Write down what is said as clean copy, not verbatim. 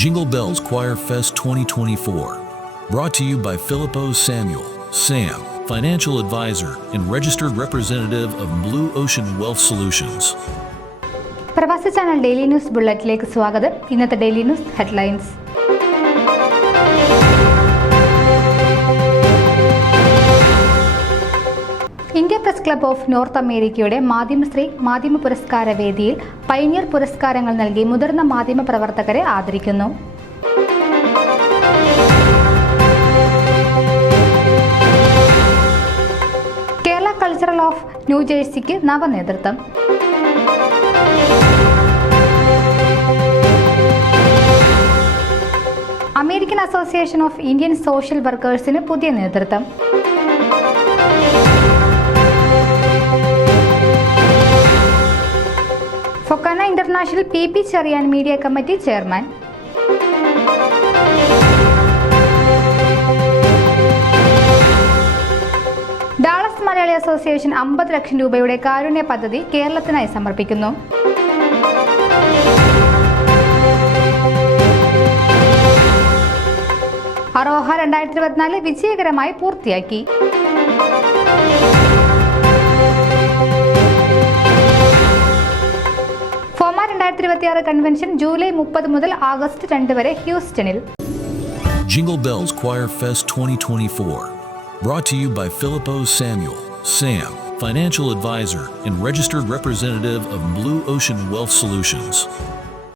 Jingle Bells Choir Fest 2024. Brought to you by Filippo Samuel, Sam, financial advisor and registered representative of Blue Ocean Wealth Solutions. പ്രവാസി channel daily news ബുള്ളറ്റിലേക്ക് സ്വാഗതം. ഇന്നത്തെ daily news headlines. India press club of north അമേരിക്കയുടെ മാധ്യമശ്രീ മാധ്യമ പുരസ്കാര വേദിയിൽ pioneer പുരസ്കാരങ്ങൾ നൽകി മുതിർന്ന മാധ്യമ പ്രവർത്തകരെ ആദരിക്കുന്നു. കേരള കൾച്ചറൽ ഓഫ് ന്യൂജേഴ്സിക്ക് നവനേതൃത്വം. American association of Indian social വർക്കേഴ്സിന് പുതിയ നേതൃത്വം. FOKANA international P Cherian media committee chairman. Dallas Malayali association 50 lakh രൂപയുടെ കാരുണ്യ പദ്ധതി കേരളത്തിനായി സമർപ്പിക്കുന്നു. അറോഹ 2024 വിജയകരമായി പൂർത്തിയാക്കി. ഫോമ 2026 കൺവെൻഷൻ ജൂലൈ 30 മുതൽ ആഗസ്റ്റ് 2 വരെ ഹ്യൂസ്റ്റണിൽ. Jingle Bells Choir Fest 2024. Brought to you by Filippo Samuel, Sam, financial advisor and registered representative of Blue Ocean Wealth Solutions.